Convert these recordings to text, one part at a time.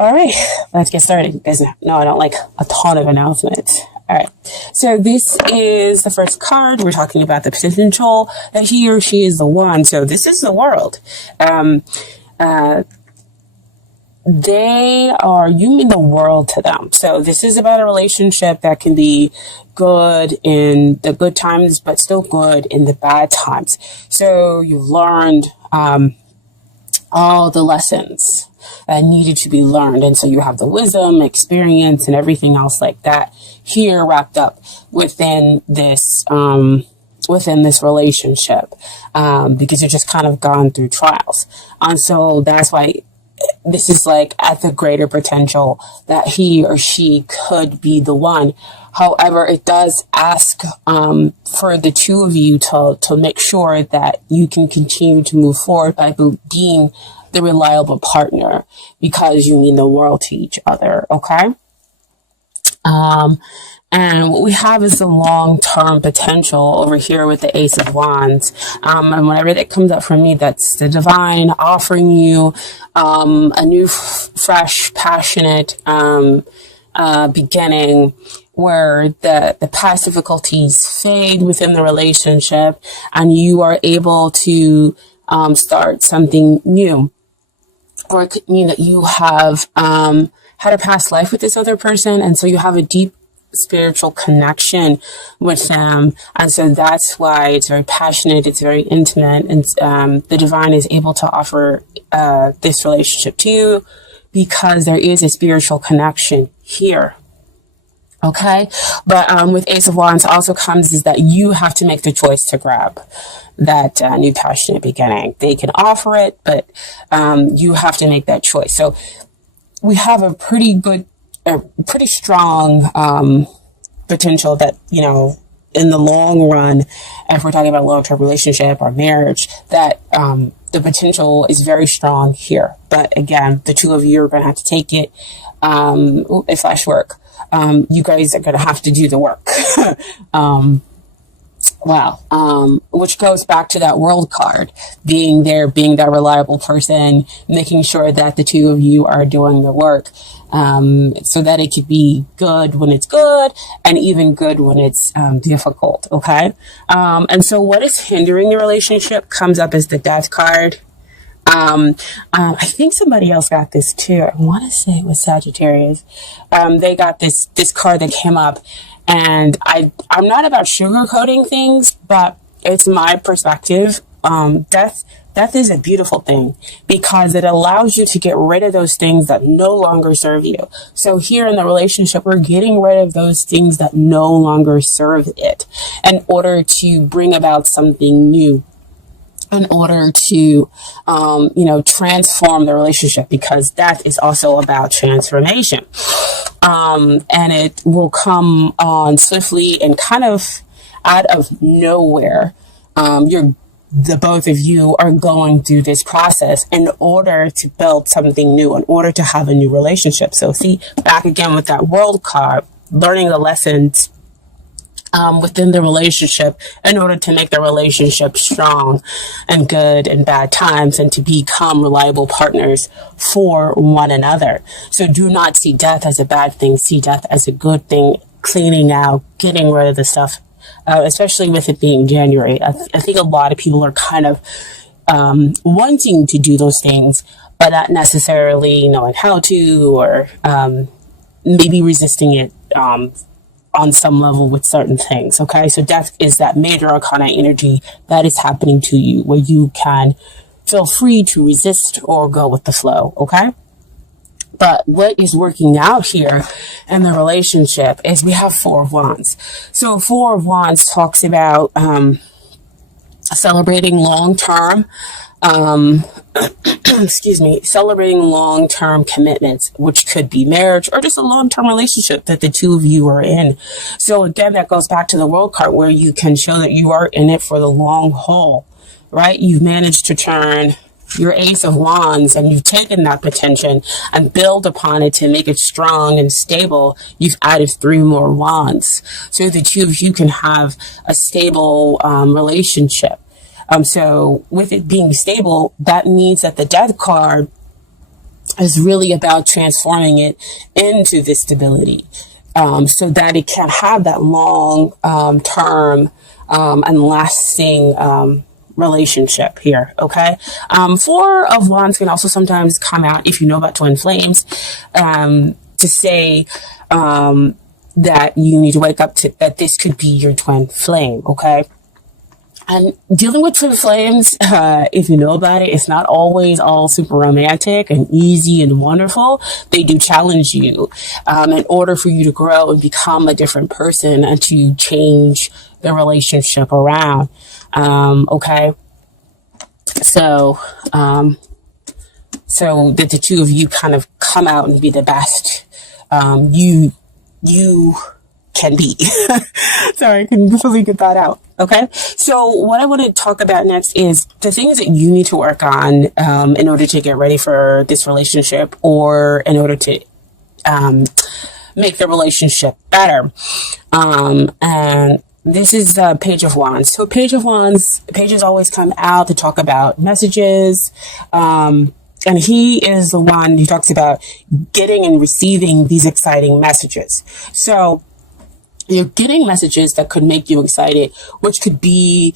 All right, let's get started because no, I don't like a ton of announcements. All right, so this is the first card. We're talking about the potential that he or she is the one. So this is the world. You mean the world to them. So this is about a relationship that can be good in the good times, but still good in the bad times. So you've learned all the lessons that needed to be learned. And so you have the wisdom, experience, and everything else like that here wrapped up within this relationship, because you're just kind of gone through trials. And so that's why this is like at the greater potential that he or she could be the one. However, it does ask for the two of you to make sure that you can continue to move forward by being the reliable partner, because you mean the world to each other, okay? And what we have is the long-term potential over here with the Ace of Wands. And whenever that comes up for me, that's the divine offering you a new, fresh, passionate beginning, where the past difficulties fade within the relationship and you are able to start something new. Or it could mean that you have had a past life with this other person, and so you have a deep spiritual connection with them. And so that's why it's very passionate, it's very intimate, and the divine is able to offer this relationship to you because there is a spiritual connection here. Okay, but with Ace of Wands also comes is that you have to make the choice to grab that new passionate beginning. They can offer it, but you have to make that choice. So we have a pretty strong potential that, you know, in the long run, if we're talking about a long-term relationship or marriage, that the potential is very strong here. But again, the two of you are going to have to take it. It flash work. You guys are going to have to do the work. Which goes back to that world card, being there, being that reliable person, making sure that the two of you are doing the work, so that it could be good when it's good and even good when it's difficult. Okay. And so what is hindering the relationship comes up as the Death card. I think somebody else got this too. I want to say it was Sagittarius. They got this card that came up, and I'm not about sugarcoating things, but it's my perspective. Death is a beautiful thing because it allows you to get rid of those things that no longer serve you. So here in the relationship, we're getting rid of those things that no longer serve it in order to bring about something new, in order to, transform the relationship, because death is also about transformation. And it will come on swiftly and kind of out of nowhere. The both of you are going through this process in order to build something new, in order to have a new relationship. So see, back again with that world card, learning the lessons within the relationship in order to make the relationship strong and good in bad times, and to become reliable partners for one another. So do not see death as a bad thing. See death as a good thing, cleaning out, getting rid of the stuff, especially with it being January. I think a lot of people are kind of wanting to do those things, but not necessarily knowing how to, or maybe resisting it on some level with certain things. Okay, so death is that major arcana energy that is happening to you, where you can feel free to resist or go with the flow. Okay, but what is working out here in the relationship is we have Four of Wands. So Four of Wands talks about celebrating long-term celebrating long-term commitments, which could be marriage or just a long-term relationship that the two of you are in. So again, that goes back to the world card, where you can show that you are in it for the long haul, right? You've managed to turn your Ace of Wands, and you've taken that potential and build upon it to make it strong and stable. You've added 3 more wands, so the two of you can have a stable relationship. So with it being stable, that means that the Death card is really about transforming it into this stability, so that it can have that long term and lasting relationship here. Okay. Four of Wands can also sometimes come out, if you know about twin flames, to say that you need to wake up to that this could be your twin flame. Okay. And dealing with twin flames, if you know about it, it's not always all super romantic and easy and wonderful. They do challenge you in order for you to grow and become a different person and to change the relationship around. Okay. So that the two of you kind of come out and be the best you can be. Sorry, I can really get that out. Okay. So what I want to talk about next is the things that you need to work on in order to get ready for this relationship, or in order to make the relationship better. And this is Page of Wands. So Page of Wands, pages always come out to talk about messages. And he is the one who talks about getting and receiving these exciting messages. So you're getting messages that could make you excited, which could be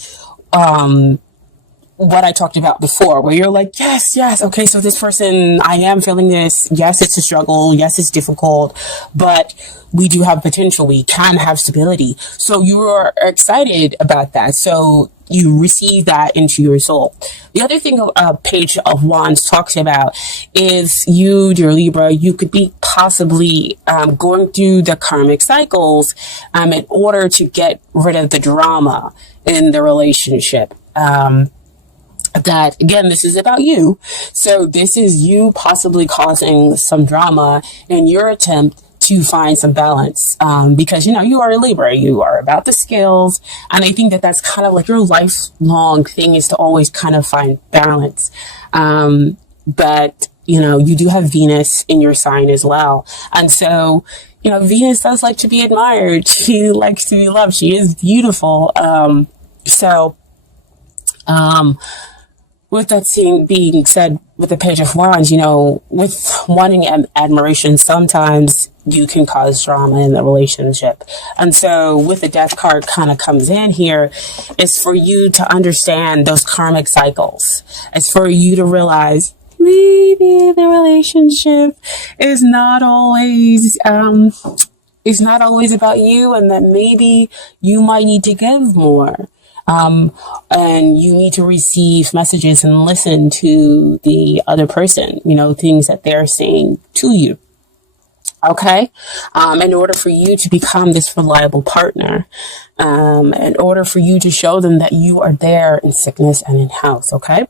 what I talked about before, where you're like, yes, okay, so this person, I am feeling this. Yes, it's a struggle. Yes, it's difficult, but we do have potential. We can have stability. So you are excited about that. So you receive that into your soul. The other thing a Page of Wands talks about is you, dear Libra, you could be possibly going through the karmic cycles in order to get rid of the drama in the relationship. That, again, this is about you. So this is you possibly causing some drama in your attempt to find some balance, because, you are a Libra, you are about the skills. And I think that that's kind of like your lifelong thing, is to always kind of find balance. But, you do have Venus in your sign as well. And so, Venus does like to be admired. She likes to be loved. She is beautiful. With that being said, with the Page of Wands, with wanting admiration, sometimes you can cause drama in the relationship. And so with the Death card kind of comes in here, it's for you to understand those karmic cycles. It's for you to realize maybe the relationship is not always, it's not always about you, and that maybe you might need to give more. And you need to receive messages and listen to the other person, things that they're saying to you. Okay. In order for you to become this reliable partner, in order for you to show them that you are there in sickness and in health. Okay.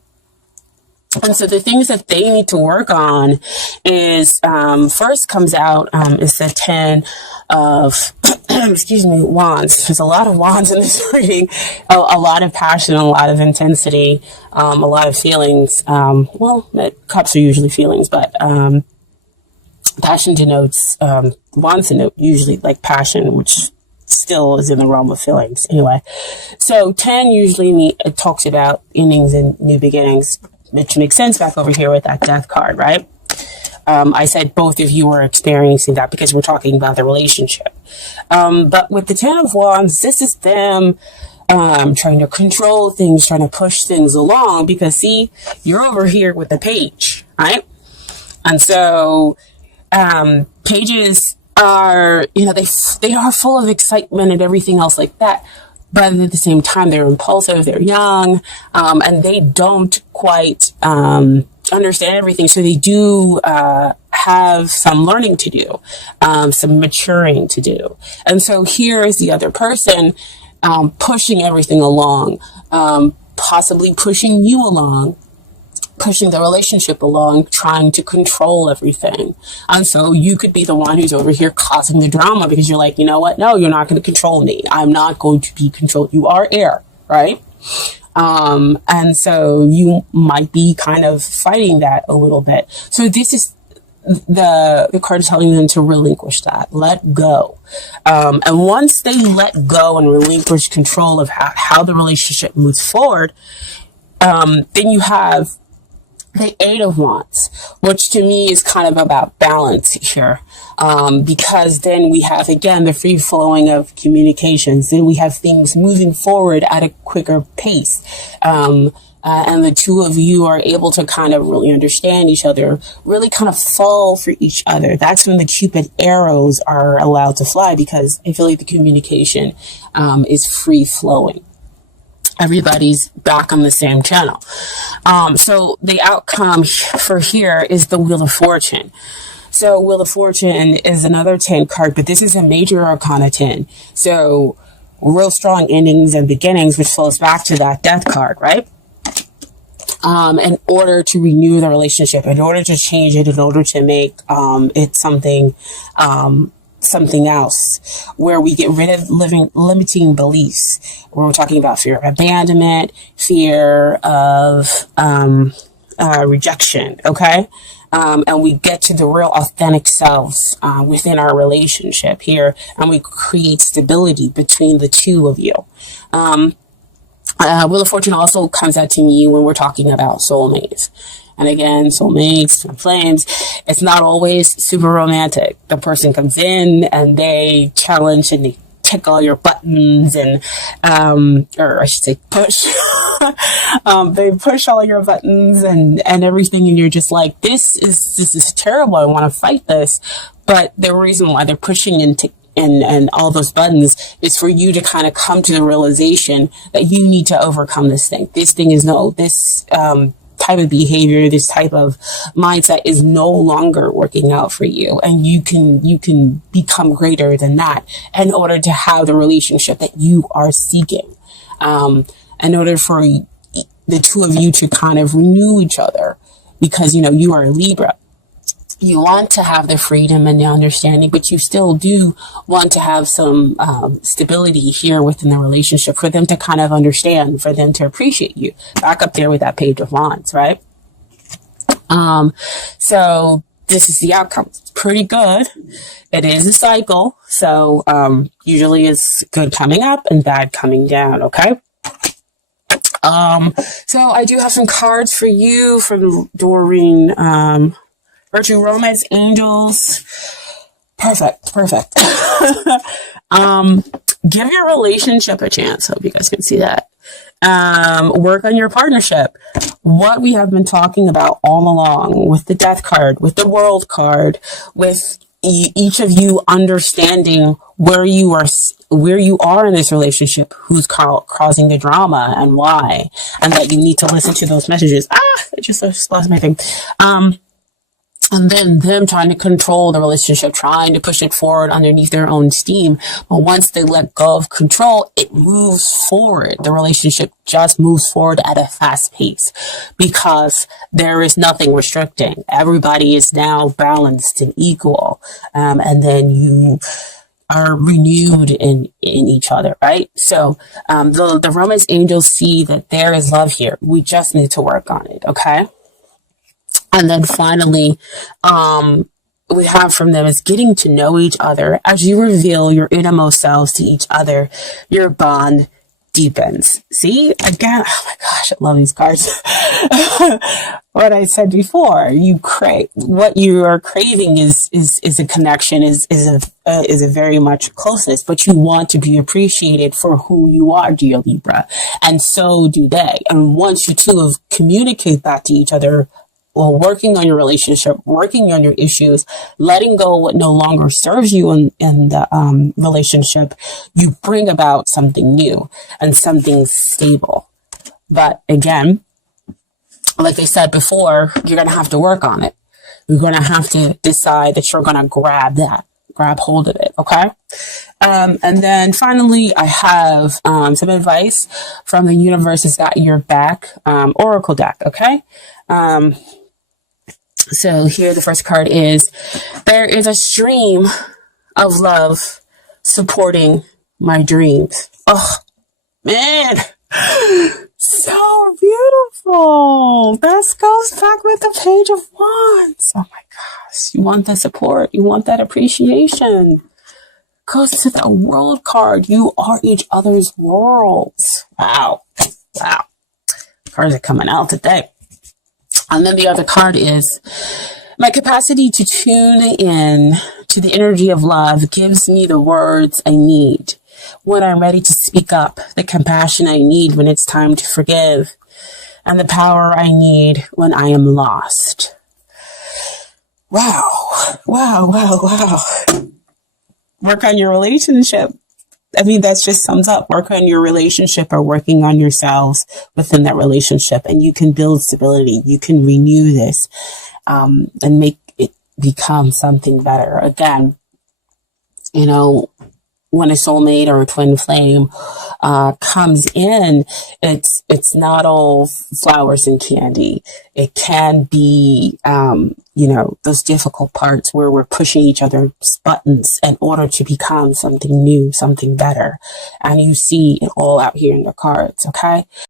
And so the things that they need to work on is, first comes out, is the 10 of, wands. There's a lot of wands in this reading, a lot of passion, a lot of intensity, a lot of feelings. Cups are usually feelings, but, passion denotes, wands denote usually like passion, which still is in the realm of feelings. Anyway, so 10 usually it talks about endings and new beginnings, which makes sense back over here with that Death card, right? I said both of you are experiencing that because we're talking about the relationship. But with the 10 of Wands, this is them trying to control things, trying to push things along, because see, you're over here with the Page, right? And so pages are, they are full of excitement and everything else like that. But at the same time, they're impulsive, they're young, and they don't quite understand everything. So they do have some learning to do, some maturing to do. And so here is the other person pushing everything along, possibly pushing you along, pushing the relationship along, trying to control everything. And so you could be the one who's over here causing the drama, because you're like, you know what? No, you're not going to control me. I'm not going to be controlled. You are air, right? And so you might be kind of fighting that a little bit. So this is the card is telling them to relinquish that, let go. And once they let go and relinquish control of how the relationship moves forward, then you have the Eight of Wands, which to me is kind of about balance here. Because then we have, again, the free flowing of communications. Then we have things moving forward at a quicker pace. And the two of you are able to kind of really understand each other, really kind of fall for each other. That's when the Cupid arrows are allowed to fly, because I feel like the communication is free flowing. Everybody's back on the same channel. So the outcome for here is the Wheel of Fortune. So Wheel of Fortune is another 10 card, but this is a major arcana 10. So real strong endings and beginnings, which flows back to that Death card, right? In order to renew the relationship, in order to change it, in order to make it something else, where we get rid of limiting beliefs. Where we're talking about fear of abandonment, fear of rejection, okay? And we get to the real authentic selves within our relationship here, and we create stability between the two of you. Wheel of Fortune also comes out to me when we're talking about soulmates. And again, soulmates, flames, it's not always super romantic. The person comes in and they challenge and they tick all your buttons and, or I should say push. They push all your buttons and everything. And you're just like, this is terrible. I want to fight this. But the reason why they're pushing and all those buttons is for you to kind of come to the realization that you need to overcome this thing. This thing is this type of behavior, this type of mindset is no longer working out for you. And you can become greater than that in order to have the relationship that you are seeking. In order for the two of you to kind of renew each other, because, you are a Libra. You want to have the freedom and the understanding, but you still do want to have some stability here within the relationship for them to kind of understand, for them to appreciate you. Back up there with that Page of Wands, right? So this is the outcome. It's pretty good. It is a cycle. So usually it's good coming up and bad coming down, okay? So I do have some cards for you from Doreen, Virtue Romance Angels. Perfect. Give your relationship a chance. Hope you guys can see that. Work on your partnership. What we have been talking about all along with the Death card, with the World card, with each of you understanding where you are in this relationship, who's causing the drama and why, and that you need to listen to those messages. I just lost my thing. And then them trying to control the relationship, trying to push it forward underneath their own steam. But once they let go of control, it moves forward. The relationship just moves forward at a fast pace because there is nothing restricting. Everybody is now balanced and equal. And then you are renewed in each other, right? So the Romance Angels see that there is love here. We just need to work on it, okay? And then finally, we have from them is getting to know each other. As you reveal your innermost selves to each other, your bond deepens. See, again, oh my gosh, I love these cards. What I said before, what you are craving is a connection, is a very much closeness, but you want to be appreciated for who you are, dear Libra. And so do they. And once you two communicate that to each other, well, working on your relationship, working on your issues, letting go of what no longer serves you in the relationship, you bring about something new and something stable. But again, like I said before, you're going to have to work on it. You're going to have to decide that you're going to grab hold of it, okay? And then finally, I have some advice from the Universe Has Got Your Back Oracle deck, okay? So here the first card is, there is a stream of love supporting my dreams. Oh, man. So beautiful. That goes back with the Page of Wands. Oh my gosh. You want that support. You want that appreciation. Goes to the World card. You are each other's worlds. Wow. Cards are coming out today. And then the other card is my capacity to tune in to the energy of love gives me the words I need when I'm ready to speak up, the compassion I need when it's time to forgive, and the power I need when I am lost. Wow. Wow, wow, wow. Work on your relationship. I mean, that just sums up work on your relationship or working on yourselves within that relationship. And you can build stability. You can renew this and make it become something better. Again, you know, when a soulmate or a twin flame comes in, it's not all flowers and candy. It can be, you know, those difficult parts where we're pushing each other's buttons in order to become something new, something better. And you see it all out here in the cards, okay?